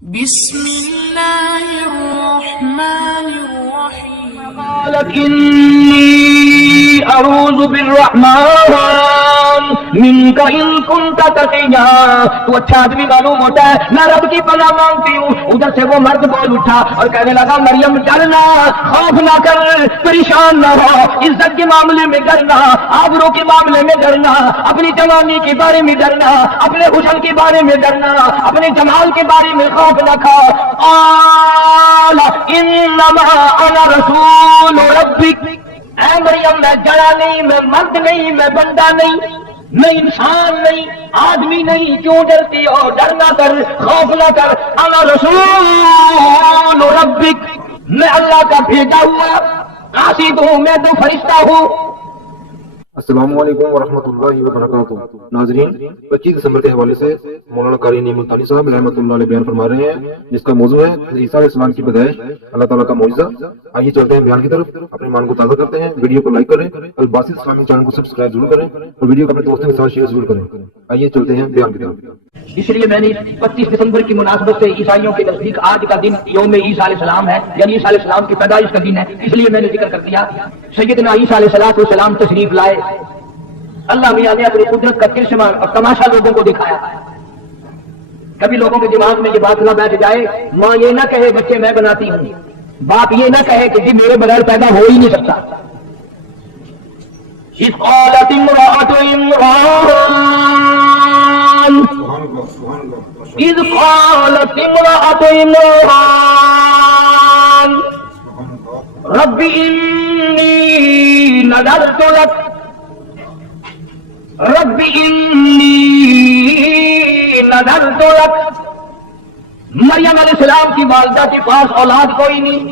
بسم الله الرحمن الرحيم. قالت إني أعوذ بالرحمن منك إن كنت تقيا. تو اچھا آدمی معلوم ہوتا ہے، میں رب کی پناہ مانگتی ہوں. ادھر سے وہ مرد بول اٹھا اور کہنے لگا مریم ڈرنا، خوف نہ کر، پریشان نہ ہو، عزت کے معاملے میں ڈرنا، آبرو کے معاملے میں ڈرنا، اپنی جوانی کے بارے میں ڈرنا، اپنے حسن کے بارے میں ڈرنا، اپنے جمال کے بارے میں خوف نہ کھا. قال انما انا رسول ربک. اے مریم میں جڑا نہیں، میں مرد نہیں، میں بندہ نہیں، میں انسان نہیں، آدمی نہیں، کیوں ڈرتی ہو؟ ڈر نہ کر، خوف نہ کر. انا رسول ربک، میں اللہ کا بھیجا ہوا قاصد ہوں، میں تو فرشتہ ہوں. السلام علیکم ورحمۃ اللہ وبرکاتہ. ناظرین، 25 دسمبر کے حوالے سے مولانا قاری نعیم الثانی صاحب رحمۃ اللہ علیہ بیان فرما رہے ہیں، جس کا موضوع ہے عیسیٰ علیہ السلام کی پیدائش، اللہ تعالیٰ کا معجزہ. آئیے چلتے ہیں بیان کی طرف، اپنے ایمان کو تازہ کرتے ہیں. ویڈیو کو لائک کریں، الباسط اسلامی چینل کو سبسکرائب ضرور کریں اور ویڈیو کو اپنے دوستوں کے ساتھ شیئر ضرور کریں. آئیے چلتے ہیں بیان کی طرف. اس لیے میں نے 25 دسمبر کی مناسبت سے عیسائیوں کے نزدیک آج کا دن یوم عیسیٰ علیہ السلام ہے، یعنی عیسیٰ علیہ السلام کی پیدائش کا دن ہے، اس لیے میں نے ذکر کر دیا. سیدنا عیسیٰ علیہ السلام تشریف لائے. اللہ میاں نے اپنی قدرت کا کرشمہ اور تماشا لوگوں کو دکھایا. کبھی لوگوں کے دماغ میں یہ بات نہ بیٹھ جائے، ماں یہ نہ کہے بچے میں بناتی ہوں، باپ یہ نہ کہے کہ جی میرے بغیر پیدا ہو ہی نہیں سکتا. اذ قالت امرأة عمران، اذ قالت امرأة عمران رب انی نذرت لک، رب انی نذرت لک. مریم علیہ السلام کی والدہ کے پاس اولاد کوئی نہیں،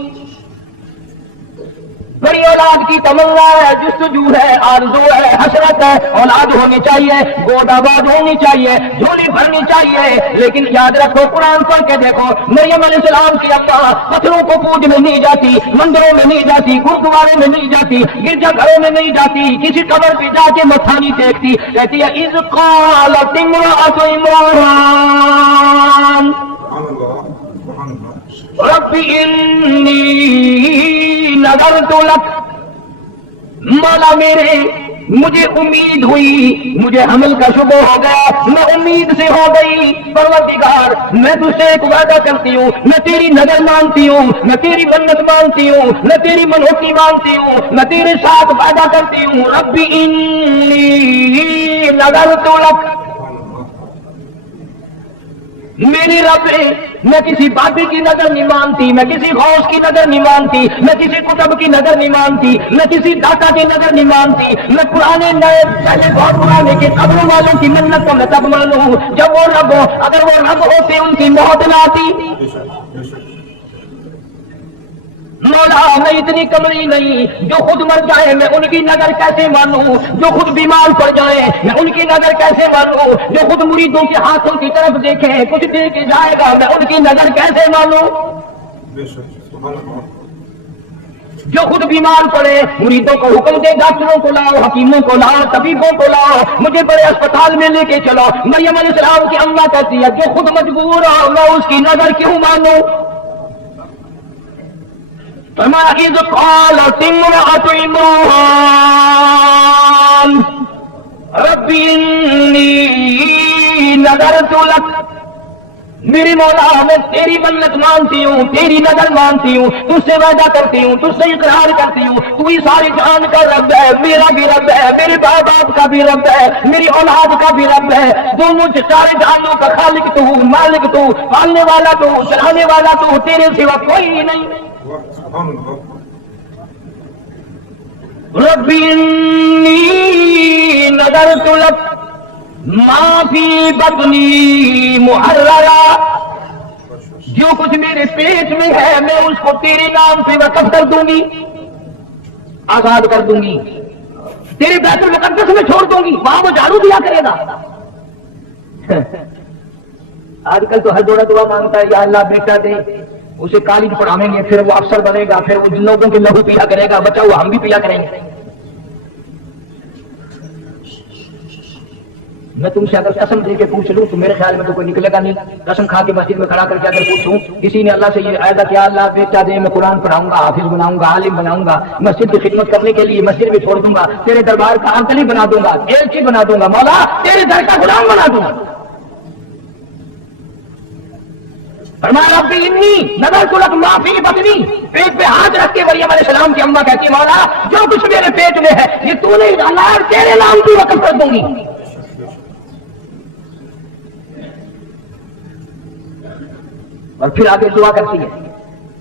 بڑی اولاد کی تمنا ہے، جستجو ہے، آرزو ہے، حسرت ہے، اولاد ہونی چاہیے، گود آباد ہونی چاہیے، جھولی بھرنی چاہیے. لیکن یاد رکھو، قرآن پڑھ کے دیکھو، مریم علیہ السلام کی اما پتھروں کو پوجنے نہیں جاتی، مندروں میں نہیں جاتی، گردوارے میں نہیں جاتی، گرجا گھروں میں نہیں جاتی، کسی قبر پہ جا کے متھا نہیں ٹیکتی. کہتی ہے اذ قالت امرأة عمران رب انی نذرت لک. مولا میرے، مجھے امید ہوئی، مجھے حمل کا شبہ ہو گیا، میں امید سے ہو گئی. پروردگار، میں تجھ سے ایک وعدہ کرتی ہوں، میں تیری نظر مانتی ہوں، میں تیری منت مانتی ہوں، میں تیری منوتی مانتی ہوں، میں تیرے ساتھ وعدہ کرتی ہوں. رب انی نذرت لک. میری رب، میں کسی بابی کی نظر نہیں مانتی، میں کسی غوث کی نظر نہیں مانتی، میں کسی کتب کی نظر نہیں مانتی، میں کسی داتا کی نظر نہیں مانتی. میں پرانے نئے پہلے بہت پرانے کے قبروں والوں کی منت کو میں تب مانوں جب وہ رب ہو. اگر وہ رب ہوتے ان کی موت نہ آتی. مولا، میں اتنی کمری نہیں، جو خود مر جائے میں ان کی نظر کیسے مانوں؟ جو خود بیمار پڑ جائے میں ان کی نظر کیسے مانوں؟ جو خود مریدوں کے ہاتھوں کی طرف دیکھے کچھ دے کے جائے گا میں ان کی نظر کیسے مانوں؟ جو خود بیمار پڑے مریدوں کو حکم دے، ڈاکٹروں کو لاؤ، حکیموں کو لاؤ، طبیبوں کو لاؤ، مجھے بڑے اسپتال میں لے کے چلو. مریم علیہ السلام کی اماں کہتی ہے جو خود مجبور ہو میں اس کی نظر کیوں مانوں؟ اذ قالت امرأة عمران رب انی نذرت لک. میری مولا، میں تیری منت مانتی ہوں، تیری نظر مانتی ہوں، تجھ سے وعدہ کرتی ہوں، تجھ سے اقرار کرتی ہوں، تو ہی ساری جہان کا رب ہے، میرا بھی رب ہے، میرے باپ باپ کا بھی رب ہے، میری اولاد کا بھی رب ہے. دونوں سارے جہانوں کا خالق تو، مالک تو، پالنے والا تو، چلانے والا تو، تیرے سوا کوئی نہیں. رب انی نذرت لک ما فی بطنی محررا. جو کچھ میرے پیٹ میں ہے میں اس کو تیرے نام پہ وقف کر دوں گی، آزاد کر دوں گی، تیرے بیت المقدس میں چھوڑ دوں گی، وہاں وہ جھاڑو دیا کرے گا. آج کل تو ہر دوڑا دعا مانگتا ہے یا اللہ بیٹا دے، اسے کالج پڑھاویں گے، پھر وہ افسر بنے گا، پھر وہ جن لوگوں کے لہو پیا کرے گا، بچہ وہ ہم بھی پیا کریں گے. میں تم سے اگر قسم دے کے پوچھ لوں تو میرے خیال میں تو کوئی نکلے گا نہیں. قسم کھا کے مسجد میں کھڑا کر کے اگر پوچھوں کسی نے اللہ سے یہ عہدہ کیا اللہ بیٹا دے میں قرآن پڑھاؤں گا, حافظ بناؤں گا, عالم بناؤں گا, مسجد کی خدمت کرنے کے لیے مسجد میں چھوڑ دوں گا, تیرے دربار کا عقلی بنا دوں گا, ایلچی بنا دوں گا, مولا تیرے در کا غلام بنا دوں گا. فرمایا ربی انی نذرت لک ما فی بطنی, پیٹ پہ ہاتھ رکھ کے مریم علیہ السلام کی اماں کہتی مولا جو کچھ میرے پیٹ میں ہے یہ تو نے ڈالا اور تیرے نام کی وقف کر دوں گی. اور پھر آگے دعا کرتی ہے.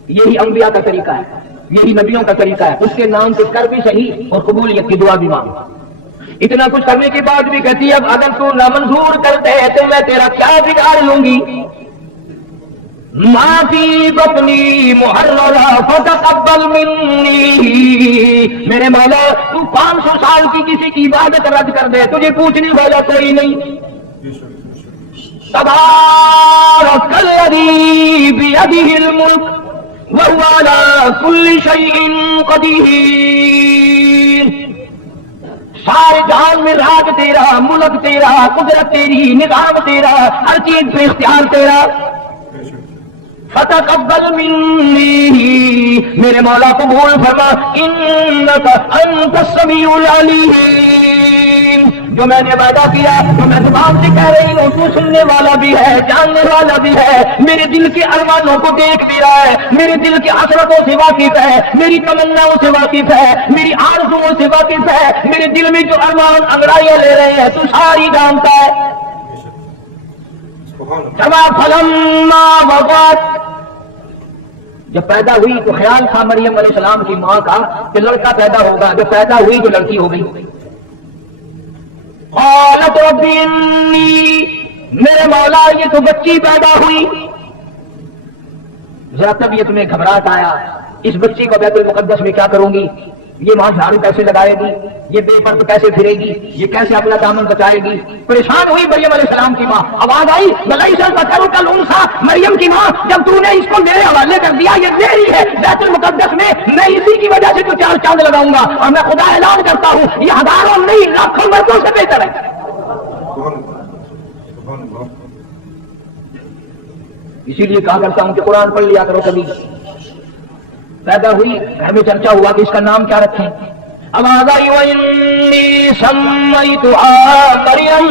یہی انبیاء کا طریقہ ہے, یہی نبیوں کا طریقہ ہے. اس کے نام سے کر بھی صحیح اور قبولیت کی دعا بھی مانگ. اتنا کچھ کرنے کے بعد بھی کہتی ہے اب اگر تو نامنظور کر دے تو میں تیرا کیا بگاڑ لوں گی. ما فی بطنی محررہ فتقبل منی, میرے مولا تو 500 سال کی کسی کی عبادت رد کر دے, تجھے پوچھنے والا کوئی نہیں. تبارک الذی بیدہ الملک وہو علی کل شیء قدیر. سارے جہان میں راج تیرا, ملک تیرا, قدرت تیری, نظام تیرا, ہر چیز پہ اختیار تیرا. فتقبل منی, میرے مولا قبول فرما, انک انت السمیع العلیم. جو میں نے وعدہ کیا تو میں زبان سے کہہ رہی ہوں, تو سننے والا بھی ہے, جاننے والا بھی ہے, میرے دل کے ارمانوں کو دیکھ بھی رہا ہے, میرے دل کی حسرتوں سے واقف ہے, میری تمناؤں سے واقف ہے, میری آرزوؤں سے واقف ہے, میرے دل میں جو ارمان انگڑائیاں لے رہے ہیں تو ساری جانتا ہے. فلما وضعت, جب پیدا ہوئی تو خیال تھا مریم علیہ السلام کی ماں کا کہ لڑکا پیدا ہوگا, جب پیدا ہوئی تو لڑکی ہو گئی. قالت رب انی, میرے مولا یہ تو بچی پیدا ہوئی. ذرا طبیعت میں گھبراہٹ آیا, اس بچی کو بیت المقدس میں کیا کروں گی, یہ ماں جھاڑو کیسے لگائے گی, یہ بے پرد کیسے پھرے گی, یہ کیسے اپنا دامن بچائے گی. پریشان ہوئی مریم علیہ السلام کی ماں. آواز آئی لئیس الذکر کالانثیٰ, مریم کی ماں جب تو نے اس کو میرے حوالے کر دیا, یہ میری ہے, بیت المقدس میں اسی کی وجہ سے تو 4 چاند لگاؤں گا, اور میں خدا اعلان کرتا ہوں یہ ہزاروں نہیں لاکھوں مردوں سے بہتر ہے. اسی لیے کہا کرتا ہوں کہ قرآن پڑھ لیا کرو کبھی. پیدا ہوئی, گھر میں چرچا ہوا کہ اس کا نام کیا رکھیں. آواز آئی وَإِنِّي سَمَّيْتُهَا مَرْيَمَ,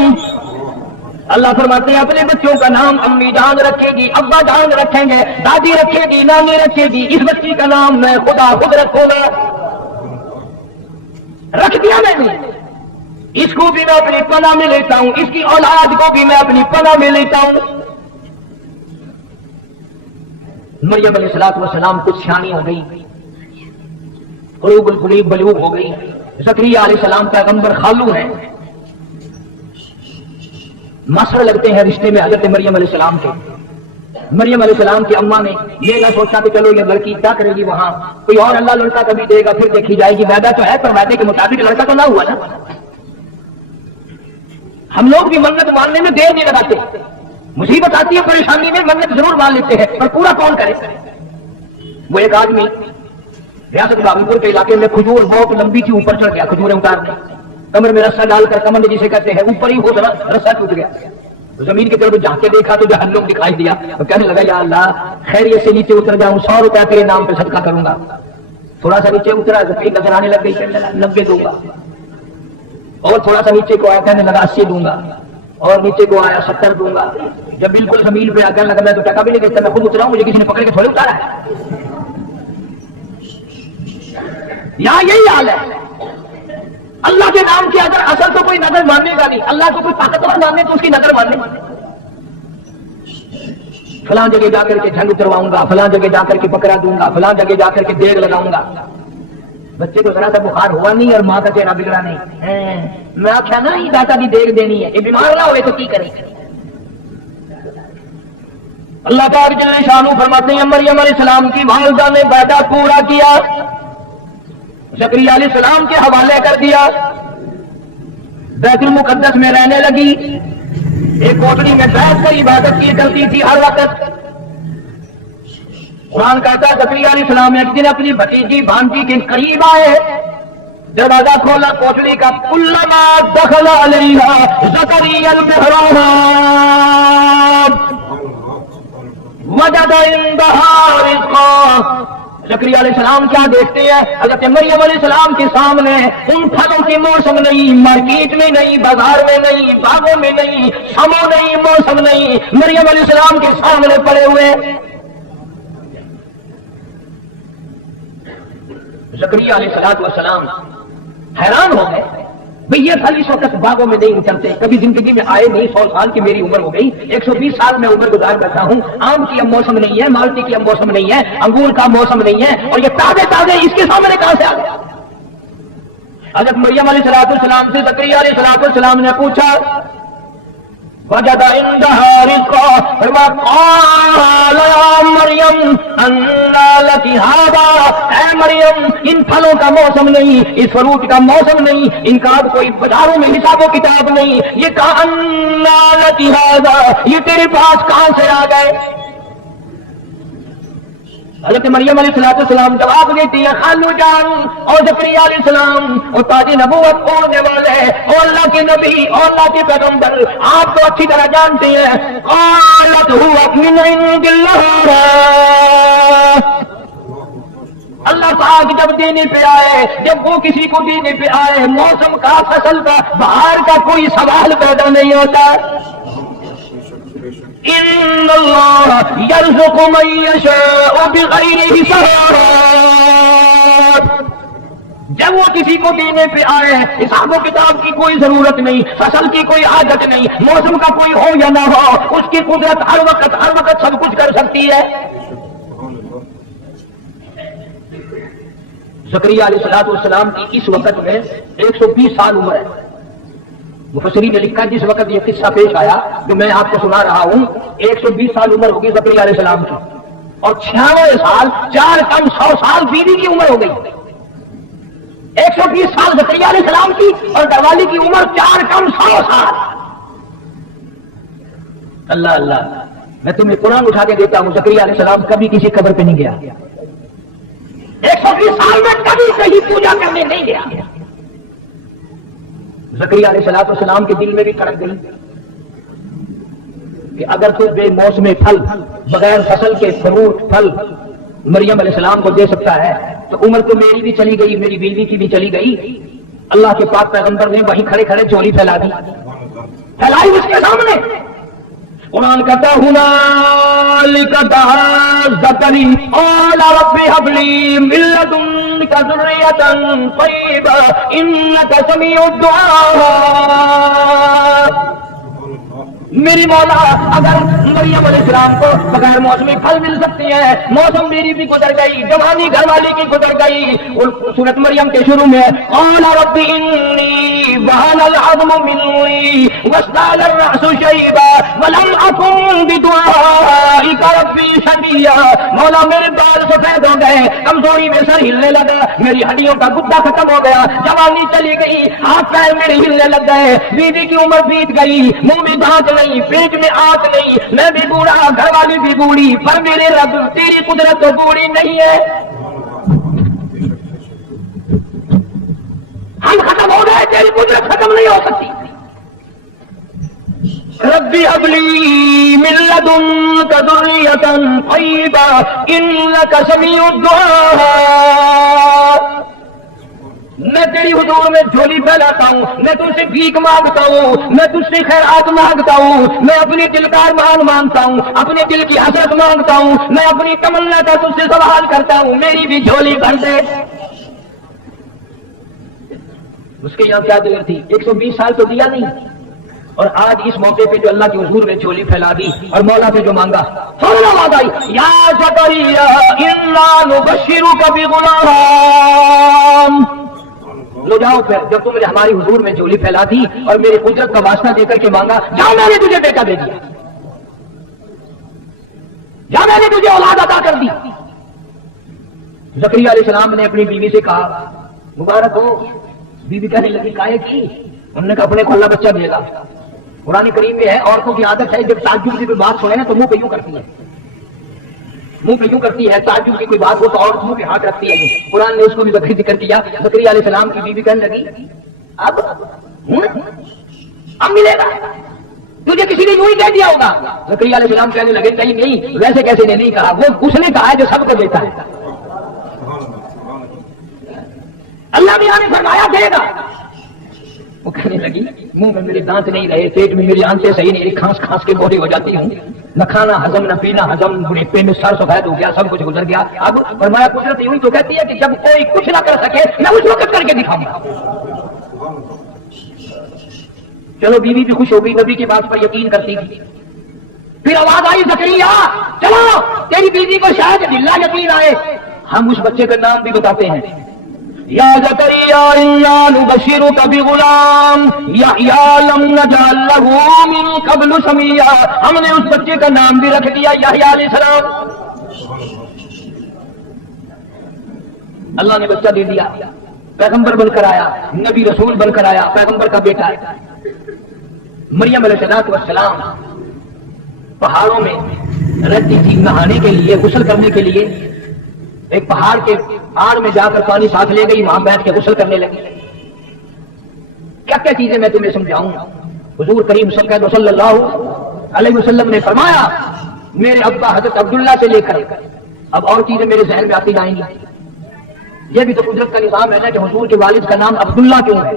اللہ فرماتے ہیں اپنے بچوں کا نام امی جان رکھے گی, ابا جان رکھیں گے, دادی رکھے گی, نانی رکھے گی, اس بچی کا نام میں خدا خود رکھوں گا. رکھ دیا میں نے, اس کو بھی میں اپنی پناہ میں لیتا ہوں, اس کی اولاد کو بھی میں اپنی پناہ میں لیتا ہوں. مریم علیہ السلام کچھ سیانی ہو گئی, قلوب القلیب بلوغ ہو گئی. زکریا علیہ السلام پیغمبر خالو ہیں, ماسڑ لگتے ہیں رشتے میں حضرت مریم علیہ السلام کے. مریم علیہ السلام کی اماں نے یہ نہ سوچا کہ چلو یہ لڑکی کیا کرے گی, وہاں کوئی اور اللہ لڑکا کبھی دے گا پھر دیکھی جائے گی. وعدہ تو ہے پر وعدے کے مطابق لڑکا تو نہ ہوا نا. ہم لوگ بھی منت ماننے میں دیر نہیں لگاتے, مصیبت آتی ہے پریشانی میں منت ضرور مان لیتے ہیں پر پورا کون کرے. وہ ایک آدمی ریاست بھاگلپور کے علاقے میں کھجور بہت لمبی تھی, اوپر چڑھ گیا کھجوریں اتارنے, کمر میں رسا ڈال کر, کمند جسے کہتے ہیں, اوپر ہی ہو رسا ٹوٹ گیا. زمین کی طرف جھانک کے دیکھا تو جہنم دکھائی دیا, تو کہنے لگا یا اللہ خیریت سے نیچے اتر جاؤں, 100 روپیہ تیرے نام پہ صدقہ کروں گا. تھوڑا سا نیچے اترا, زمین نظر آنے لگ گئی, کہنے لگا 90 دوں گا. اور تھوڑا سا نیچے کو آیا, کہنے لگا 80 دوں گا. اور نیچے کو آیا 70 دوں گا. جب بالکل زمین پہ آ کر لگا میں تو ٹکا بھی نہیں دیتا, میں خود اترا ہوں, مجھے کسی نے پکڑ کے تھوڑے اتارا ہے. یہاں یہی حال ہے. اللہ کے نام کی اگر اصل تو کوئی نظر ماننے گا نہیں, اللہ کو کوئی طاقتور ماننے تو اس کی نظر ماننے. فلاں جگہ جا کر کے جھنڈ اترواؤں گا, فلاں جگہ جا کر کے پکڑا دوں گا, فلاں جگہ جا کر کے دیگ لگاؤں گا. بچے کو ذرا سا بخار ہوا نہیں اور ماں کا چہرہ بگڑا نہیں. میں آخیا نا یہ داتا کی دیگ دینی ہے, یہ بیمار نہ ہوئے تو کی کرے. اللہ پاک جل شانہ فرماتے ہیں مریم علیہ السلام کی والدہ نے وعدہ پورا کیا, زکریا علیہ السلام کے حوالے کر دیا, بیت المقدس میں رہنے لگی. ایک کوٹڑی میں بیٹھ کر عبادت کی کرتی تھی ہر وقت. قرآن کہتا ہے زکریا علیہ السلام ایک دن اپنی بھتیجی بھانجی کے قریب آئے, دروازہ کھولا کوٹڑی کا، کلما دخل علیہا زکریا المحراب وجد عندہا رزقا۔ زکریا علیہ السلام کیا دیکھتے ہیں؟ حضرت مریم علیہ السلام کے سامنے ان پھلوں کی موسم نہیں، مارکیٹ میں نہیں، بازار میں نہیں، باغوں میں نہیں، سمو نہیں، موسم نہیں، مریم علیہ السلام کے سامنے پڑے ہوئے۔ زکریا علیہ السلام حیران ہو گئے، بھئی یہ پھل اس وقت باغوں میں نہیں اترتے، کبھی زندگی میں آئے نہیں، 100 سال کی میری عمر ہو گئی، 120 سال میں عمر گزار کرتا ہوں، آم کی اب موسم نہیں ہے، مالٹی کی اب موسم نہیں ہے، انگور کا موسم نہیں ہے، اور یہ تازے تازے اس کے سامنے کہاں سے آ گیا؟ حضرت مریم علیہ السلام سے زکریا علیہ السلام نے پوچھا، وجد عندها رزقا، فقال يا مريم أنى لك هذا، اے مریم ان پھلوں کا موسم نہیں، اس فروٹ کا موسم نہیں، ان کا اب کوئی بازاروں میں حساب و کتاب نہیں، یہ کہاں أنى لك هذا، یہ تیرے پاس کہاں سے آ گئے؟ حضرت مریم علیہ السلام جواب دیتی ہے، خالو جان اور زکریا علیہ السلام اور تاج نبوت اوڑھنے والے اور اللہ کے نبی اور اللہ کے پیغمبر، آپ تو اچھی طرح جانتے ہیں، قالت هو من عند الله، اللہ پاک جب دینے پہ آئے، جب وہ کسی کو دینے پہ آئے، موسم کا، فصل کا، بہار کا کوئی سوال پیدا نہیں ہوتا۔ ان اللہ یرزق من یشاء بغیر حساب، جب وہ کسی کو دینے پہ آئے، حساب و کتاب کی کوئی ضرورت نہیں، فصل کی کوئی عادت نہیں، موسم کا کوئی ہو یا نہ ہو، اس کی قدرت ہر وقت سب کچھ کر سکتی ہے۔ زکریا علیہ السلام کی اس وقت میں 120 سال عمر ہے۔ مفسرین نے لکھا جس وقت یہ قصہ پیش آیا جو میں آپ کو سنا رہا ہوں، 120 سال عمر ہوگی زکریا علیہ السلام کی، اور 96 سال 4 کم 100 سال بیوی کی عمر ہو گئی۔ 120 سال زکریا علیہ السلام کی اور گھروالی کی عمر 4 کم 100 سال۔ اللہ اللہ، میں تمہیں قرآن اٹھا کے دیتا ہوں، زکریا علیہ السلام کبھی کسی قبر پہ نہیں گیا، 120 سال میں کبھی کہیں پوجا کرنے نہیں گیا۔ زکریا علیہ السلام کے دل میں بھی کڑک گئی کہ اگر تو بے موسم پھل، بغیر فصل کے فروٹ پھل مریم علیہ السلام کو دے سکتا ہے تو عمر تو میری بھی چلی گئی، میری بیوی کی بھی چلی گئی۔ اللہ کے پاک پیغمبر نے وہیں کھڑے کھڑے چولی پھیلا دی، پھیلائی اس کے سامنے۔ قرآن کہتا هنالک دعا زکریا قال رب هب لي من لدنك ذرية طيبة إنك سميع الدعاء۔ میری مولا اگر مریم علیہ السلام کو بغیر موسمی پھل مل سکتے ہیں، موسم میری بھی گزر گئی، جوانی گھر والی کی گزر گئی، اور سورۃ مریم کے شروع میں قال رب انی وهن العظم مني واشتعل الرأس شيبا ولم أكن بدعائك ربي شقيا، مولا میرے بال سفید ہو گئے، کمزوری میں سر ہلنے لگا، میری ہڈیوں کا گدا ختم ہو گیا، جوانی چلی گئی، ہاتھ پیر میرے ہلنے لگ گئے، بیوی کی عمر بیت گئی، منہ میں دانت نہیں، پیٹ میں آنت نہیں، میں بھی بوڑھا، گھر والی بھی بوڑھی، پر میرے رب تیری قدرت تو بوڑھی نہیں ہے۔ ہم ختم ہو گئے، تیری قدرت ختم نہیں ہو سکتی۔ ربی هب لي من لدنك ذرية طيبة إنك سميع الدعاء، میں تیری حضور میں جھولی پھیلاتا ہوں، میں تجھ سے بھیک مانگتا ہوں، میں تجھ سے خیرات مانگتا ہوں، میں اپنی دل کا ارمان مانگتا ہوں، اپنے دل کی حسرت مانگتا ہوں، میں اپنی تمنا کا تجھ سے سوال کرتا ہوں، میری بھی جھولی بھر دے۔ اس کے یہاں کیا دیر تھی، 120 سال تو دیا نہیں، اور آج اس موقع پہ جو اللہ کے حضور میں جھولی پھیلا دی اور مولا سے جو مانگا، فوراً آواز آئی یا زکریا انا نبشرک بغلام۔ لو جاؤ پھر، جب تم نے ہماری حضور میں جھولی پھیلا دی اور میری قدرت کا واسطہ دے کر کے مانگا، جاؤ میں نے تجھے بیٹا دے دیا، جا میں نے تجھے اولاد عطا کر دی۔ زکریا علیہ السلام نے اپنی بیوی سے کہا مبارک ہو، بیوی کہنے لگی کائے کی؟ انہوں نے کہا اپنے کو اللہ بچہ دے گا۔ قرآن کریم میں ہے عورتوں کی عادت ہے جب تعجب کی کوئی بات سنے نا تو منہ پہ یوں کرتی ہے، منہ پہ یوں کرتی ہے، تعجب کی کوئی بات ہو تو عورت منہ پہ ہاتھ رکھتی ہے. قرآن نے اس کو بھی بکری ذکر کیا. زکریا علیہ السلام کی بیوی کہنے لگی اب ملے گا، تجھے کسی نے یوں ہی کہہ دیا ہوگا. زکریا علیہ السلام کہنے لگے نہیں ویسے کیسے نے نہیں کہا، وہ اس نے کہا ہے جو سب کو دیتا ہے. اللہ بھی نے فرمایا دے گا. وہ کہنے لگی منہ میں میرے دانت نہیں رہے، پیٹ میں میری آنتیں صحیح نہیں رہی، کھانس کھانس کے بوری ہو جاتی ہوں، نہ کھانا ہضم نہ پینا ہضم، بڑھاپے میں سر سفید ہو گیا، سب کچھ گزر گیا. اب فرمایا قدرت یوں ہی تو کہتی ہے کہ جب کوئی کچھ نہ کر سکے میں اس وقت کر کے دکھاؤں گا. چلو بیوی بھی خوش ہو گئی، نبی کی بات پر یقین کرتی تھی. پھر آواز آئی زکریا چلو تیری بیوی کو شاید باللہ یقین آئے، ہم اس بچے کا نام بھی بتاتے ہیں. یا زکریا انا نبشرک بغلام یحییٰ لم نجعل لہ من قبل سمیہ. ہم نے اس بچے کا نام بھی رکھ دیا یحییٰ علیہ السلام. اللہ نے بچہ دے دیا، پیغمبر بن کر آیا، نبی رسول بن کر آیا، پیغمبر کا بیٹا ہے. مریم علیہ السلام پہاڑوں میں رہتی تھی نہانے کے لیے، غسل کرنے کے لیے. ایک پہاڑ کے آڑ میں جا کر پانی ساتھ لے گئی، وہاں بیٹھ کے غسل کرنے لگی. کیا کیا چیزیں میں تمہیں سمجھاؤں. حضور کریم صلی اللہ علیہ وسلم نے فرمایا میرے ابا حضرت عبداللہ سے لے کر اب اور چیزیں میرے ذہن میں آتی جائیں گی. یہ بھی تو قدرت کا نظام ہے نا کہ حضور کے والد کا نام عبداللہ کیوں ہے؟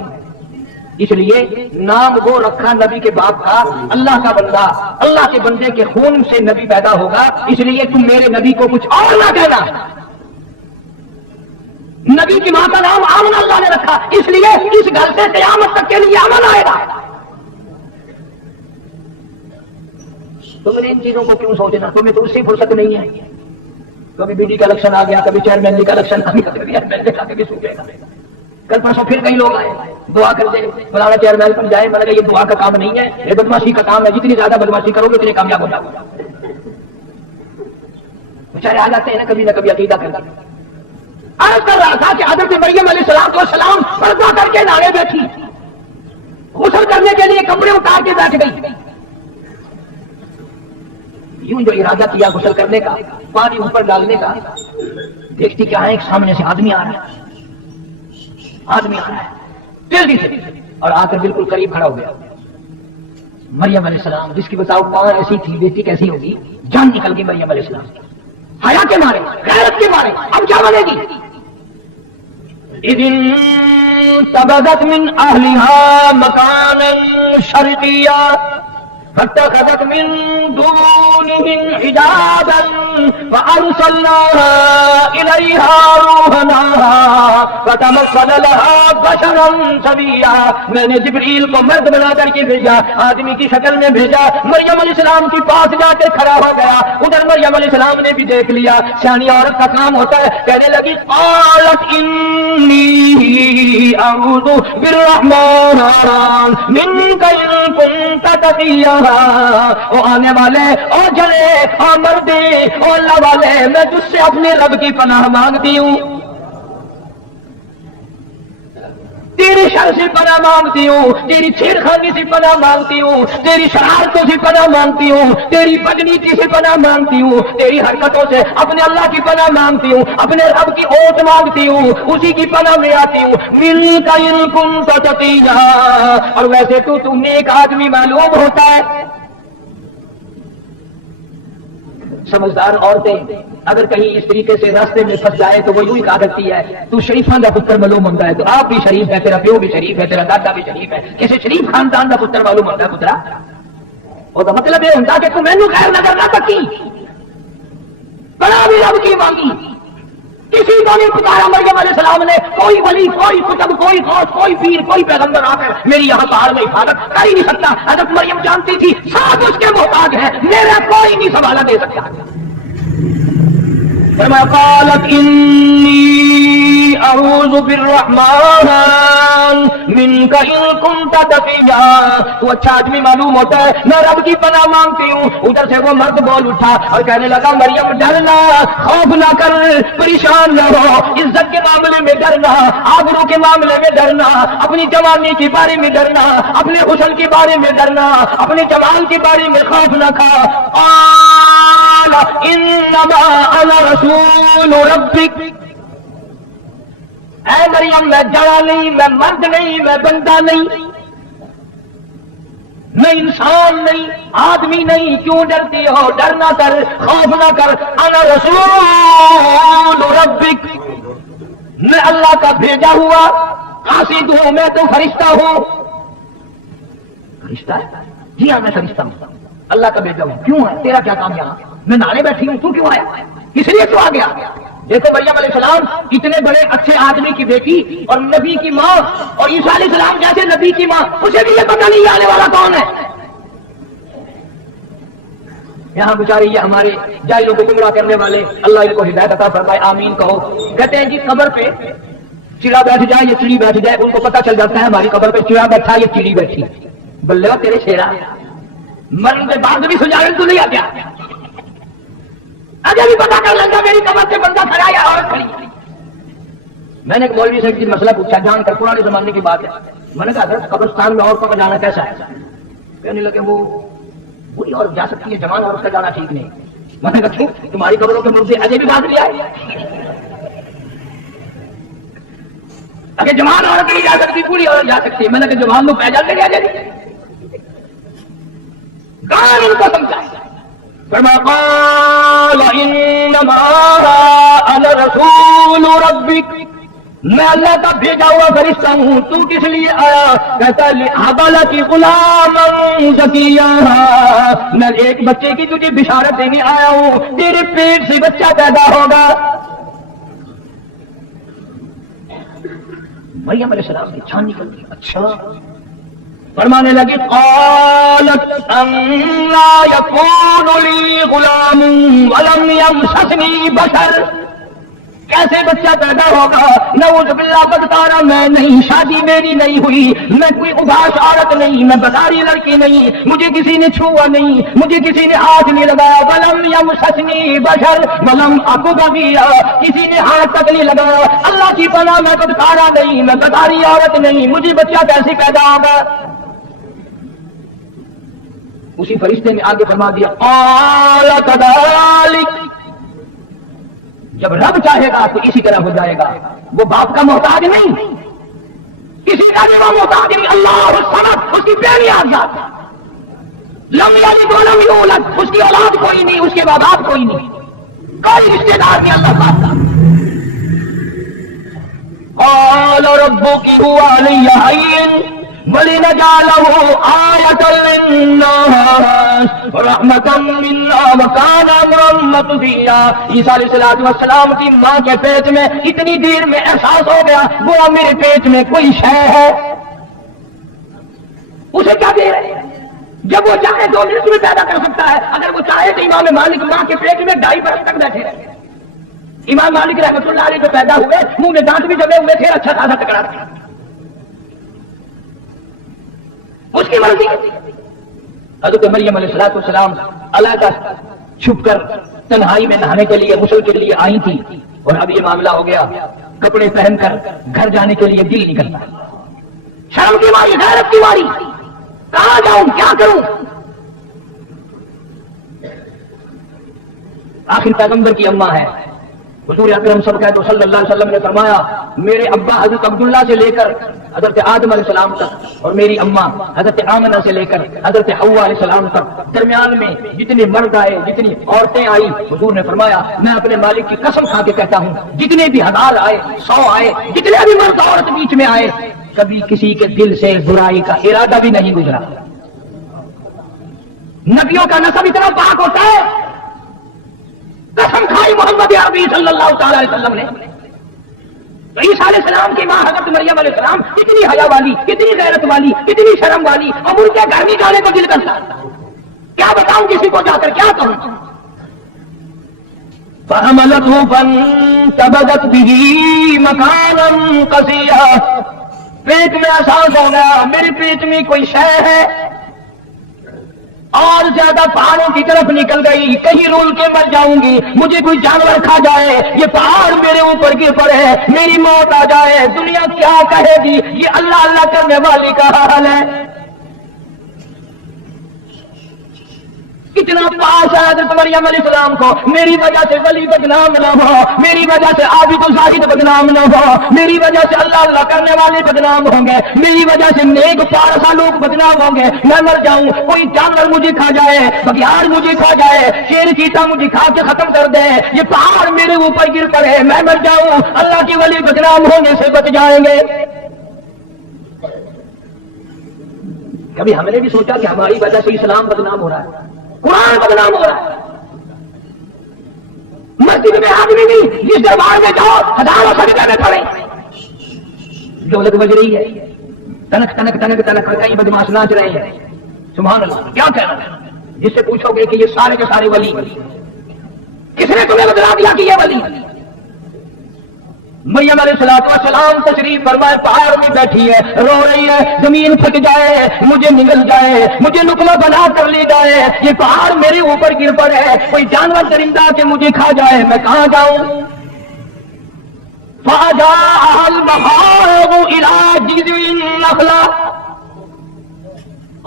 اس لیے نام وہ رکھا نبی کے باپ کا، اللہ کا بندہ، اللہ کے بندے کے خون سے نبی پیدا ہوگا، اس لیے تم میرے نبی کو کچھ اور نہ کہنا. نبی کی ماں کا نام آمن اللہ نے رکھا، اس لیے اس گھر سے قیامت تک کے لیے امن آئے گا. تم نے ان چیزوں کو کیوں سوچنا؟ تمہیں تو اس سے فرصت نہیں ہے. کبھی بی ڈی کا الیکشن آ گیا، کبھی چیئرمین کا الیکشن آ گیا، کبھی ایئرمین کا کبھی صوبے کا. کل پرسوں پھر کئی لوگ آئے دعا کر دیں فلانا چیئرمین بن جائے. میں نے کہا یہ دعا کا کام نہیں ہے، یہ بدماشی کا کام ہے. جتنی زیادہ بدماشی کرو گے اتنے کامیاب ہو جاؤ گے. بیچارے آ جاتے ہیں نا کبھی نہ کبھی عقیدہ کر کے. عرض کر رہا تھا کہ حضرت مریم علیہ السلام پردہ کر کے نہانے بیٹھی، غسل کرنے کے لیے کپڑے اتار کے بیٹھ گئی. یوں جو ارادہ کیا غسل کرنے کا، پانی اوپر ڈالنے کا، دیکھتی کیا ہے ایک سامنے سے آدمی آ رہا ہے. آدمی آ رہا ہے جلدی سے اور آ کر بالکل قریب کھڑا ہو گیا. مریم علیہ السلام جس کی بتاؤ ماں ایسی تھی، بیٹی کیسی ہوگی، جان نکل گئی مریم علیہ السلام کی. حیا کے مارے، غیرت کے مارے اب کیا بنے گی. اذ انتبذت من اهلها مكانا شرقيا فاتخذت من دونهم حجابا فارسلنا اليها روحنا فتمثل لها بشرا سويا. میں نے جبریل کو مرد بنا کر کے بھیجا، آدمی کی شکل میں بھیجا. مریم علیہ السلام کے پاس جا کے کھڑا ہو گیا. ادھر مریم علیہ السلام نے بھی دیکھ لیا. سیانی عورت کا کام ہوتا ہے. کہنے لگی قالت انی اعوذ بالرحمن منک ان کنت تقیا. او آنے والے، او جنے، او مردے، او اللہ والے، میں تجھ سے اپنے رب کی پناہ مانگتی ہوں، تیری شر سے پناہ مانگتی ہوں، تیری چھیڑخانی سے پناہ مانگتی ہوں، تیری شرارتوں سے پناہ مانگتی ہوں، تیری بدنیتی سے پناہ مانگتی ہوں، تیری حرکتوں سے اپنے اللہ کی پناہ مانگتی ہوں، اپنے رب کی اوٹ مانگتی ہوں، اسی کی پناہ میں آتی ہوں. ملک ان کنت تقیا. اور ویسے تو نیک آدمی معلوم ہوتا ہے. سمجھدار عورتیں اگر کہیں اس طریقے سے راستے میں پھنس جائے تو وہ یوں ہی کہا کرتی ہے تو شریفاں دا پتر معلوم ہوتا ہے. تو آپ بھی شریف ہے، تیرا پیو بھی شریف ہے، تیرا دادا بھی شریف ہے، کسی شریف خاندان دا پتر معلوم ہوتا ہے. پترا وہ تو مطلب یہ ہوتا کہ تم مینو خیر نظر نہ سکی، بڑا بھی رب کی مانگی، کسی کو نہیں پکارا. مریم علیہ السلام نے کوئی ولی، کوئی کتب، کوئی غوث، کوئی پیر، کوئی پیغمبر آ کر میری یہاں پہاڑ میں حفاظت کر ہی نہیں سکتا. حضرت مریم جانتی تھی سب اس کے محتاج ہیں، میرا کوئی نہیں سنبھالا دے سکتا. فرمایا قالت انی اعوذ بالرحمن منک ان کنت تقیا. تو اچھا آدمی معلوم ہوتا ہے، میں رب کی پناہ مانگتی ہوں. ادھر سے وہ مرد بول اٹھا اور کہنے لگا مریم ڈرنا، خوف نہ کر، پریشان نہ ہو، عزت کے معاملے میں ڈرنا، آبرو کے معاملے میں ڈرنا، اپنی جوانی کے بارے میں ڈرنا، اپنے حسن کے بارے میں ڈرنا، اپنے جمال کے بارے میں خوف نہ کھا. قال انما انا رسول ربک، اے مریم میں جڑا نہیں، میں مرد نہیں، میں بندہ نہیں، میں انسان نہیں، آدمی نہیں، کیوں ڈرتی ہو؟ ڈر نہ کر، خوف نہ کر، انا رسول ربک، میں اللہ کا بھیجا ہوا قاصد ہوں، میں تو فرشتہ ہوں۔ فرشتہ ہے؟ جی ہاں میں فرشتہ ہوں، اللہ کا بھیجا ہوں۔ کیوں ہے؟ تیرا کیا کام یہاں؟ میں نہانے بیٹھی ہوں، تو کیوں آیا؟ کس لیے تو آ گیا؟ دیکھو مریم علیہ السلام اتنے بڑے اچھے آدمی کی بیٹی اور نبی کی ماں، اور عیسیٰ علیہ السلام جیسے نبی کی ماں، اسے بھی یہ پتہ نہیں آنے والا کون ہے۔ یہاں بیچاری یہ ہمارے جاہلوں کو گمراہ کرنے والے، اللہ ان کو ہدایت عطا فرمائے، آمین کہو۔ کہتے ہیں جی قبر پہ چڑا بیٹھ جائے یا چڑی بیٹھ جائے، ان کو پتہ چل جاتا ہے ہماری قبر پہ چڑا بیٹھا یا چڑی بیٹھی۔ بلے تیرے شیرا، مرنے کے بعد بھی سجاوٹ تو نہیں آ گیا، اگر بھی پتا کر لیں گا میری قبر سے بندہ کھڑا یا عورت کھڑی۔ میں نے ایک مولوی سے مسئلہ پوچھا، جان کر پرانے زمانے کی بات ہے، میں نے کہا حضرت قبرستان میں عورتوں کا جانا کیسا ہے؟ کہنے لگے وہ بوڑھی عورت جا سکتی ہے، جوان عورت کا جانا ٹھیک نہیں۔ میں نے کہا کیوں؟ تمہاری قبروں کے مردے اجے بھی بات لیا ہے، اگر جوان عورت نہیں جا سکتی بوڑھی عورت جا سکتی ہے۔ میں نے کہا جوان لوگ پیدل نہیں جا جائے، کون ان کو سمجھا؟ فما قال انما انا رسول ربک، میں اللہ کا بھیجا ہوا فرشتہ ہوں، تو کس لیے آیا؟ کہتا لِأَحْبَلَكِ غُلَامًا زَكِيًّا، میں ایک بچے کی تجھے بشارت دینے آیا ہوں، تیرے پیٹ سے بچہ پیدا ہوگا۔ مریم علیہ السلام کی چھان نکل گئی، اچھا فرمانے لگی قالت انا یکون لی غلام ولم یمسسنی بشر، کیسے بچہ پیدا ہوگا؟ نعوذ باللہ، بدکارا میں نہیں، شادی میری نہیں ہوئی، میں کوئی اباش عورت نہیں، میں بداری لڑکی نہیں، مجھے کسی نے چھوا نہیں، مجھے کسی نے ہاتھ نہیں لگایا۔ ولم یمسسنی بشر ولم اکو بغیا، کسی نے ہاتھ تک نہیں لگایا۔ اللہ کی پناہ، میں بدکارا نہیں، میں بداری عورت نہیں، مجھے بچہ کیسے پیدا ہوگا؟ اسی فرشتے نے آگے فرما دیا قال کذالک، جب رب چاہے گا تو اسی طرح ہو جائے گا۔ وہ باپ کا محتاج نہیں، کسی کا بھی وہ محتاج نہیں، اللہ الصمد، اس کی بے نیاز ذات، لم یلد ولم یولد، اس کی اولاد کوئی نہیں، اس کے بعد باپ کوئی نہیں، کوئی رشتے دار نہیں اللہ پاک کا۔ قال ربک هو علی هین وَلِنَجْعَلَهُ آيَةً لِلنَّاسِ رَحْمَةً مِنَّا وَكَانَ أَمْرًا مَقْضِيًّا۔ عیسیٰ علیہ السلام کی ماں کے پیٹ میں اتنی دیر میں احساس ہو گیا گویا میرے پیٹ میں کوئی شے ہے۔ اسے کیا دے رہے ہیں؟ جب وہ چاہے 2 منٹ میں پیدا کر سکتا ہے، اگر وہ چاہے تو امام مالک ماں کے پیٹ میں 2.5 برس تک بیٹھے رہے۔ امام مالک رحمۃ اللہ علیہ جو پیدا ہوئے، منہ میں دانت بھی جمے ہوئے تھے، اچھا خاصا ٹکرا تھا، اس کی مرضی۔ حضرت مریم علیہ السلام علیحدہ چھپ کر تنہائی میں نہانے کے لیے، غسل کے لیے آئی تھی، اور اب یہ معاملہ ہو گیا، کپڑے پہن کر گھر جانے کے لیے دل نکلتا، شرم کی ماری، غیرت کی ماری، کہاں جاؤں، کیا کروں؟ آخر پیغمبر کی اماں ہے، حضور اکرم صلی اللہ علیہ وسلم نے فرمایا میرے ابا حضرت عبداللہ سے لے کر حضرت آدم علیہ السلام تک، اور میری اماں حضرت آمنہ سے لے کر حضرت حوا علیہ السلام تک، درمیان میں جتنے مرد آئے، جتنی عورتیں آئی، حضور نے فرمایا میں اپنے مالک کی قسم کھا کے کہتا ہوں، جتنے بھی 1000 آئے، 100 آئے، جتنے بھی مرد عورت بیچ میں آئے، کبھی کسی کے دل سے برائی کا ارادہ بھی نہیں گزرا۔ نبیوں کا نسب اتنا پاک ہوتا ہے، قسم کھائی محمد عربی صلی اللہ تعالی علیہ وسلم نے۔ تو عیسیٰ علیہ السلام کی ماں حضرت مریم علیہ السلام کتنی حیا والی، کتنی غیرت والی، کتنی شرم والی، اور ان کے گھر نہیں جانے کو دل کرتا، کیا بتاؤں کسی کو جا کر، کیا کہوں؟ فحملته فانتبذت به مكانا قصيا، پیٹ میں احساس ہو گیا میرے پیٹ میں کوئی شے ہے، اور زیادہ پہاڑوں کی طرف نکل گئی، کہیں رول کے مر جاؤں گی، مجھے کوئی جانور کھا جائے، یہ پہاڑ میرے اوپر گر پڑے، میری موت آ جائے، دنیا کیا کہے گی؟ یہ اللہ اللہ کرنے والی کا حال ہے۔ کتنا پاس ہے حضرت مریم علیہ السلام کو. میری وجہ سے ولی بدنام نہ ہو, میری وجہ سے عابد و زاہد بدنام نہ ہو, میری وجہ سے اللہ اللہ کرنے والے بدنام ہوں گے, میری وجہ سے نیک پارسا لوگ بدنام ہوں گے. میں مر جاؤں, کوئی جانور مجھے کھا جائے, بگیار مجھے کھا جائے, شیر چیتا مجھے کھا کے ختم کر دے, یہ پہاڑ میرے اوپر گر پڑے, میں مر جاؤں, اللہ کے ولی بدنام ہونے سے بچ جائیں گے. کبھی ہم نے بھی سوچا کہ ہماری وجہ سے اسلام بدنام ہو رہا ہے, قرآن بدنام ہو رہا ہے. مسجد میں آدمی بھی جس دربار میں جاؤ ہزاروں سجدے میں پڑے, ڈھولک بج رہی ہے, تنک تنک تنک تنک, کئی بدماش ناچ رہے ہیں. سبحان اللہ, کیا کہنا ہے. جس سے پوچھو گے کہ یہ سارے کے سارے ولی, کس نے تمہیں بتلا دیا کہ یہ ولی؟ مریم علیہ السلام تشریف فرمائے, پہاڑ میں بیٹھی ہے, رو رہی ہے, زمین پھٹ جائے, مجھے نگل جائے, مجھے لقمہ بنا کر لی جائے, یہ پہاڑ میرے اوپر گر پڑے, کوئی جانور درندہ کے مجھے کھا جائے, میں کہاں جاؤں؟ فَجَاءَهَا الْمَخَاضُ إِلَىٰ جِذْعِ النَّخْلَةِ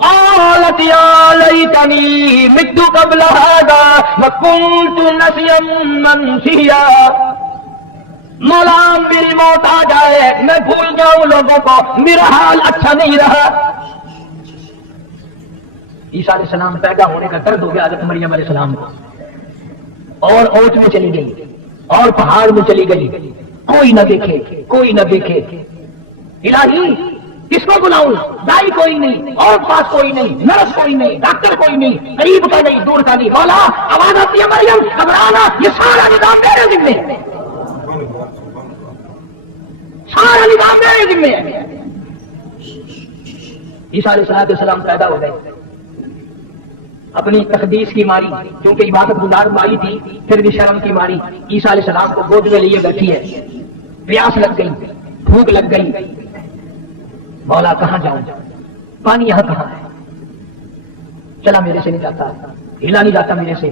قالت يا ليتني مت قبل هذا وكنت نسيا منسيا. مولا میری موت آ جائے, میں بھول جاؤں لوگوں کو, میرا حال اچھا نہیں رہا. عیسیٰ علیہ السلام پیدا ہونے کا درد ہو گیا حضرت مریم علیہ السلام کو, اور اونٹ میں چلی گئی اور پہاڑ میں چلی گئی, کوئی نہ دیکھے, کوئی نہ دیکھے. الہی کس کو بلاؤں؟ دائی کوئی نہیں, اور پاس کوئی نہیں, نرس کوئی نہیں, ڈاکٹر کوئی نہیں, قریب کا نہیں, دور کا نہیں. مولا آواز آتی ہے مریم گھبرانا, یہ سارا نظام میرے ذمے ہے, سارا نظام میرے ذمے ہے. عیسیٰ علیہ السلام پیدا ہو گئے, اپنی تقدیس کی ماری, کیونکہ عبادت گزار ماری تھی, پھر بھی شرم کی ماری عیسیٰ علیہ السلام کو گود میں لیے بیٹھی ہے. پیاس لگ گئی, بھوک لگ گئی, مولا کہاں جاؤں, پانی یہاں کہاں ہے, چلا میرے سے نہیں جاتا, ہلا نہیں جاتا میرے سے,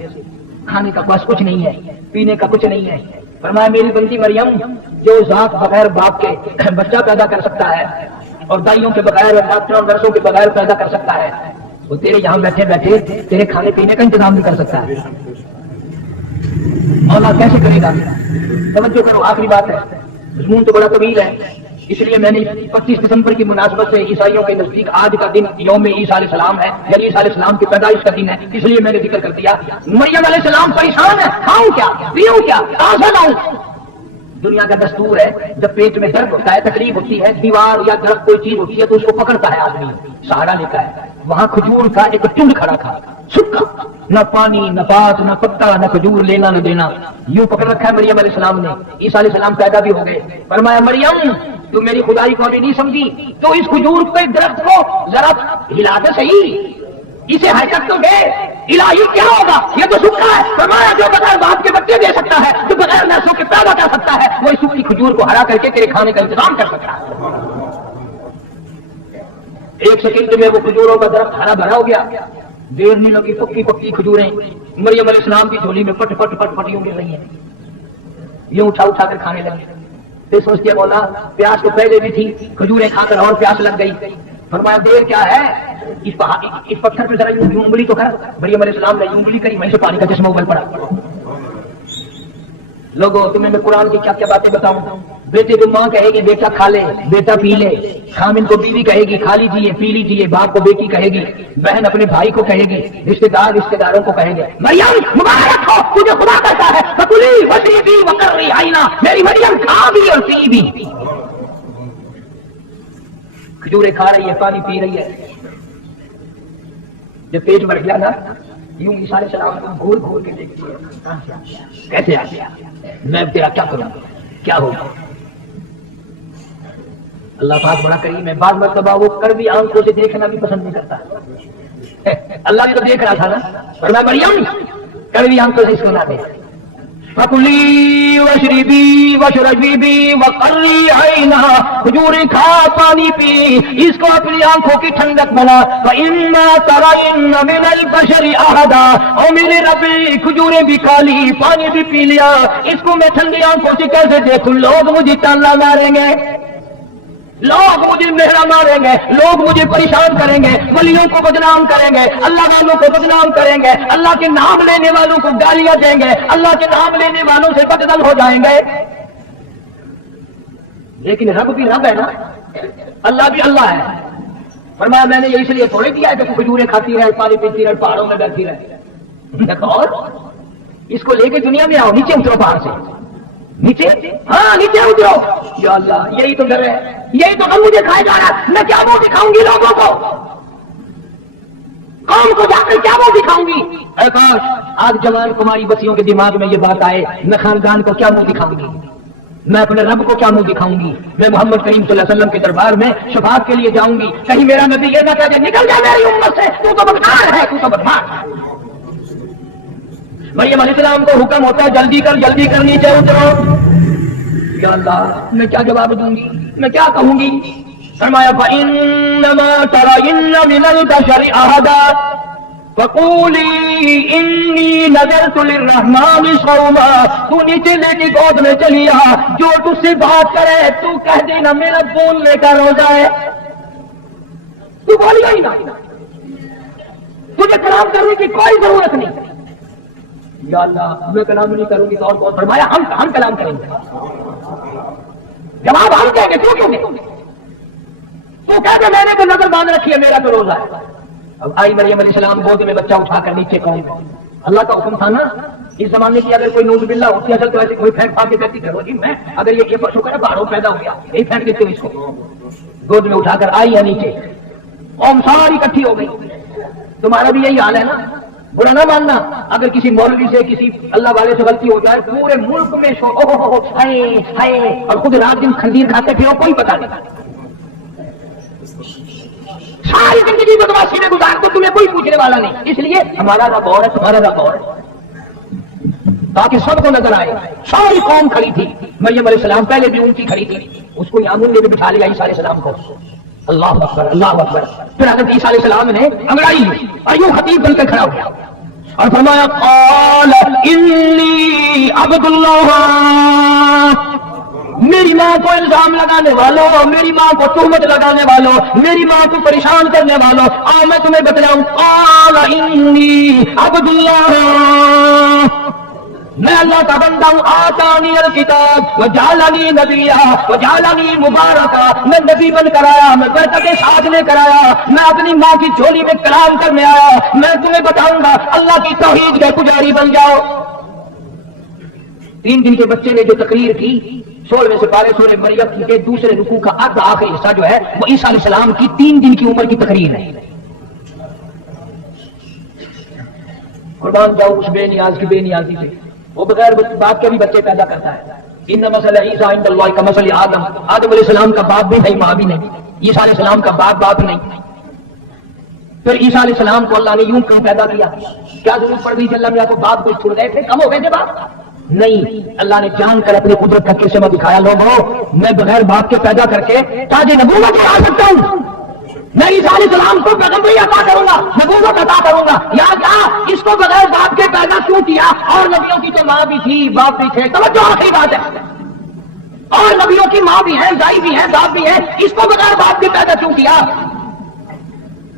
کھانے کا بس کچھ نہیں ہے, پینے کا کچھ نہیں ہے. فرمایا میری بنتی مریم جو ذات بغیر باپ کے بچہ پیدا کر سکتا ہے, اور دائیوں کے بغیر, ڈاکٹروں اور نرسوں کے بغیر پیدا کر سکتا ہے, وہ تیرے یہاں بیٹھے بیٹھے تیرے کھانے پینے کا انتظام بھی کر سکتا ہے. مولا کیسے کرے گا؟ توجہ کرو, آخری بات ہے, مضمون تو بڑا طویل ہے, اس لیے میں نے 25 دسمبر کی مناسبت سے عیسائیوں کے نزدیک آج کا دن یوم عیسیٰ علیہ السلام ہے, یعنی عیسیٰ علیہ السلام کی پیدائش کا دن ہے, اس لیے میں نے ذکر کر دیا. مریم علیہ السلام پریشان ہے, کھاؤں کیا, پیوں کیا, کہاں سے لاؤں؟ دنیا کا دستور ہے, جب پیٹ میں درد ہوتا ہے, تکلیف ہوتی ہے, دیوار یا درخت کوئی چیز ہوتی ہے تو اس کو پکڑتا ہے آدمی, سہارا لیتا ہے. وہاں کھجور کا ایک ٹنڈ کھڑا تھا, سکھا, نہ پانی نہ پات نہ پتا نہ کھجور لینا نہ دینا, یوں پکڑ رکھا ہے مریم علیہ السلام نے. عیسیٰ علیہ السلام پیدا بھی ہو گئے. فرمایا مریم تو میری خدائی کو ابھی نہیں سمجھی, تو اس کھجور کے درخت کو ذرا ہلا دے صحیح, اسے حرکت تو دے. الہی کیا ہوگا, یہ تو سکھا ہے. فرمایا جو بغیر باپ کے بچے دے سکتا ہے, جو بغیر نسوں کے پیدا کر سکتا ہے, وہ اس سکھی کھجور کو ہرا کر کے تیرے کھانے کا انتظام کر سکتا ہے. ایک سیکنڈ میں وہ کھجوروں کا درخت ہرا بھرا ہو گیا. دیر نہیں لگی, پکی پکی کھجوریں مریم علیہ السلام کی جھولی میں پٹ پٹ پٹ پٹ یوں گر رہی ہیں, یوں اٹھا اٹھا کر کھانے لگے. پھر سوچتے مولا پیاس تو پہلے بھی تھی, کھجوریں کھا کر اور پیاس لگ گئی. فرمایا دیر کیا ہے, اس پتھر پہ ذرا یوں انگلی تو کر. مریم علیہ السلام نے انگلی کری, وہیں سے پانی کا چشمہ ابل پڑا. لوگوں تمہیں میں قرآن کی کیا کیا باتیں بتاؤں. بیٹے کو ماں کہے گی بیٹا کھا لے, بیٹا پی لے. خامن کو بیوی کہے گی کھا لیجیے پی لیجیے. باپ کو بیٹی کہے گی, بہن اپنے بھائی کو کہے گی, رشتے دار رشتے داروں کو کہیں گے مریم مبارک ہو تجھے خدا کہتا ہے, فکلی وشربی وقرری عینا, میری مریم کھا بھی اور پی بھی. کھجوریں کھا رہی ہے, پانی پی رہی ہے. جب پیٹ بھر گیا نا, یوں عیسیٰ علیہ السلام کو گھور گھور کے دیکھتی ہے, کیسے آ گیا, میں تیرا کیا کروں, کیا ہوگا. اللہ پاک بڑا کریم ہے, بعض مرتبہ وہ کڑوی آنکھوں سے دیکھنا بھی پسند نہیں کرتا. اللہ بھی تو دیکھ رہا تھا نا, فرمایا مریم کڑوی آنکھوں سے اس کو نہ دے. فکلی وشربی وشربی وقرری عینا, کھجوریں کھا پانی پی, اس کو اپنی آنکھوں کی ٹھنڈک بنا. فإما ترين من البشر أحدا, اور میرے ربی کھجوریں بھی کھا لی, پانی بھی پی لیا, اس کو میں ٹھنڈی آنکھوں سے کیسے دیکھوں, لوگ مجھے تانا ماریں گے. لوگ مجھے مہرا ماریں گے، لوگ مجھے پریشان کریں گے، ولیوں کو بدنام کریں گے، اللہ والوں کو بدنام کریں گے، اللہ کے نام لینے والوں کو گالیاں دیں گے، اللہ کے نام لینے والوں سے بددل ہو جائیں گے۔ لیکن رب بھی رب ہے نا، اللہ بھی اللہ ہے۔ فرمایا میں نے یہ اس لیے تھوڑے کیا ہے کہ تو کھجوریں کھاتی رہے، پانی پیتی رہے، پہاڑوں میں بیٹھتی رہے، اور اس کو لے کے دنیا میں آؤ، نیچے اترو پہاڑ سے، نیچے، ہاں نیچے اترو۔ یا اللہ یہی تو ڈر ہے، یہی تو غم مجھے کھائے جا رہا ہے۔ میں کیا وہ دکھاؤں گی لوگوں کو، قوم کو جا کر کیا وہ دکھاؤں گی؟ اے کاش آج جوان کماری بچیوں کے دماغ میں یہ بات آئے، میں خاندان کو کیا منہ دکھاؤں گی، میں اپنے رب کو کیا منہ دکھاؤں گی، میں محمد کریم صلی اللہ علیہ وسلم کے دربار میں شفاعت کے لیے جاؤں گی، کہیں میرا نبی یہ نہ کہے نکل جا میری امت سے، تو بدکار ہے، تو بدمار ہے۔ مریم علیہ السلام کو حکم ہوتا ہے جلدی کر نیچے اترو۔ یا اللہ میں کیا جواب دوں گی، میں کیا کہوں گی؟ فرمایا فَإِنَّمَا تَرَيِنَّ مِنَ الْبَشَرِ أَحَدًا فَقُولِي إِنِّي نَذَرْتُ لِلرَّحْمَنِ صَوْمًا۔ تو نیچے لے کی گود میں چلی آ، جو تجھ سے بات کرے تو کہہ دینا میرا بولنے کا روزہ ہے، تو بولیے ہی نہ، تجھے کلام کرنے کی کوئی ضرورت نہیں۔ یا اللہ میں کلام نہیں کروں گی تو اور کون؟ فرمایا ہم کلام کریں گے، جواب ہم دیں گے، تو کیوں نہیں؟ تو کہہ دے میں نے تو نظر باندھ رکھی ہے، میرا تو روزہ ہے۔ اب آئی مریم علیہ السلام گود میں بچہ اٹھا کر نیچے قوم، اللہ کا حکم تھا نا اس زمانے کی، اگر کوئی نوز باللہ ہوتی اصل تو ایسے کوئی پھینک پھاک کے کہتی کرو جی میں اگر یہ پشو کا باڑوں پیدا ہو گیا یہی پھینک دیتے ہو اس کو۔ گود میں اٹھا کر آئی ہے نیچے، قوم ساری اکٹھی ہو گئی۔ تمہارا بھی یہی حال ہے نا، برا نہ ماننا اگر کسی مولوی سے کسی اللہ والے سے غلطی ہو جائے، پورے ملک میں اور خود رات دن کھندیر کھاتے پھرو، کوئی پتہ نہیں، ساری زندگی بدماشی میں گزار تو تمہیں کوئی پوچھنے والا نہیں۔ اس لیے ہمارا رب اور ہے، تمہارا رب اور ہے، تاکہ سب کو نظر آئے۔ ساری قوم کھڑی تھی، مریم علیہ السلام پہلے بھی ان کی کھڑی تھی، اس کو یامون نے بھی بٹھا لیا عیسیٰ علیہ السلام کو۔ اللہ اکبر اللہ اکبر۔ پھر حضرت عیسیٰ علیہ السلام نے انگڑائی لی اور یوں خطیب بن کر کھڑا ہو گیا اور فرمایا قال انی عبد اللہ۔ میری ماں کو الزام لگانے والوں، میری ماں کو تہمت لگانے والوں، میری ماں کو پریشان کرنے والوں، آؤ میں تمہیں بتلاؤں، قال انی عبد اللہ، میں اللہ کا بندہ ہوں، آتانی الکتاب وجعلنی نبیا وجعلنی مبارکا، میں نبی بن کر آیا، میں برکتیں ساتھ لے کر آیا، میں اپنی ماں کی جھولی میں کلام کرنے آیا، میں تمہیں بتاؤں گا اللہ کی توحید کے پجاری بن جاؤ۔ 3 دن کے بچے نے جو تقریر کی 16ویں سپارے سورہ مریم کے دوسرے رکوع کا آخری حصہ جو ہے وہ عیسیٰ علیہ السلام کی 3 دن کی عمر کی تقریر ہے۔ قربان جاؤ اس بے نیاز کی بے نیازی سے، وہ بغیر باپ کے بھی بچے پیدا کرتا ہے۔ ان مثل عیسیٰ عند اللہ کمثل آدم، آدم علیہ السلام کا باپ بھی نہیں ماں بھی نہیں، عیسیٰ علیہ السلام کا باپ نہیں۔ پھر عیسیٰ علیہ السلام کو اللہ نے یوں کیوں پیدا کیا؟ کیا ضرورت پڑ گئی کہ اللہ میاں کو باپ کو چھوڑ گئے تھے، کم ہو گئے تھے باپ؟ نہیں، اللہ نے جان کر اپنی قدرت کا کرشمہ دکھایا، لوگوں میں بغیر باپ کے پیدا کر کے تاج نبوت اٹھا سکتا ہوں، میں عیسیٰ علیہ السلام کو پیغمبری عطا کروں گا، نبوت عطا کروں گا۔ یا کیا اس کو بغیر باپ کے پیدا کیوں کیا؟ اور نبیوں کی تو ماں بھی تھی باپ بھی تھے، توجہ آخری بات ہے، اور نبیوں کی ماں بھی ہیں دائی بھی ہیں باپ بھی ہیں، اس کو بغیر باپ کے پیدا کیوں کیا؟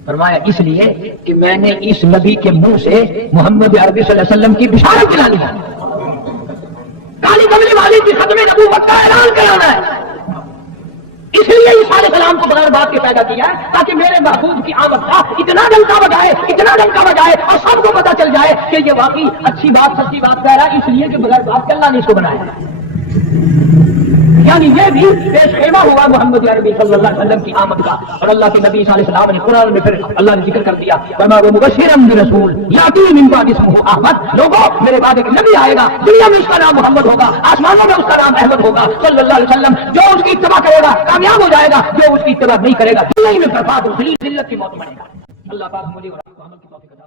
فرمایا اس لیے کہ میں نے اس نبی کے منہ سے محمد عربی صلی اللہ علیہ وسلم کی بشارت دلانی ہے، کالی کملی والی کی ختم نبوت کا اعلان کرانا ہے، اس لیے عیسیٰ علیہ السلام کو بغیر باپ کے پیدا کیا ہے تاکہ میرے محبوب کی آمد کا اتنا ڈنکا بجائے اور سب کو پتا چل جائے کہ یہ واقعی اچھی بات سچی بات کہہ رہا ہے، اس لیے کہ بغیر باپ کے اللہ نے اس کو بنایا۔ یعنی یہ بھی پیش خیمہ ہوا محمد عربی صلی اللہ علیہ وسلم کی آمد کا، اور اللہ کے نبی صلی اللہ علیہ وسلم نے قرآن میں پھر اللہ نے ذکر کر دیا وما مبشرا برسول یاتی من بعد اسمہ احمد، لوگوں میرے بعد ایک نبی آئے گا، دنیا میں اس کا نام محمد ہوگا، آسمانوں میں اس کا نام احمد ہوگا صلی اللہ علیہ وسلم، جو اس کی اتباع کرے گا کامیاب ہو جائے گا، جو اس کی اتباع نہیں کرے گا دنیا میں برباد و ذلیل ذلت کی موت مرے گا۔ اللہ پاک مجھے اور آپ کو عمل کی توفیق عطا